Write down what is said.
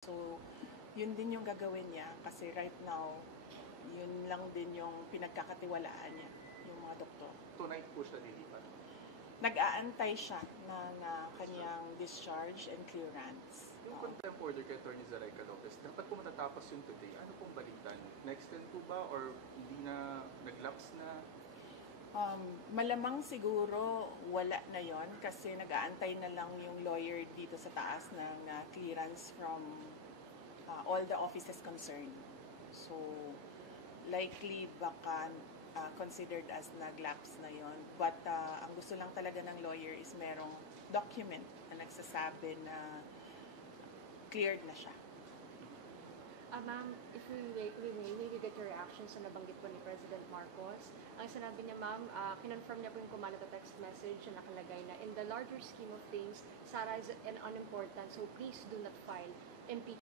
So, yun din yung gagawin niya kasi right now, yun lang din yung pinagkakatiwalaan niya, yung mga doktor. Tonight po siya lilipat. Nag-aantay siya na kanyang discharge and clearance. Yung contempt order kay Atty. Zaraika Lopez, dapat po matatapos yung today. Ano pong balitan? Na-extend po ba or hindi na, nag-lapse na? Malamang siguro wala na yon kasi nag-aantay na lang yung lawyer dito sa taas ng clearance from all the offices concerned. So, likely baka considered as nag-lapse na yon. But ang gusto lang talaga ng lawyer is merong document na nagsasabi na cleared na siya. Ma'am, if we may maybe get your reaction sa nabanggit po ni President Marcos. Ang sinabi niya, ma'am, kinonfirm niya po yung kumalat na text message na nakalagay na in the larger scheme of things, Sara is an unimportant, so please do not file impeachment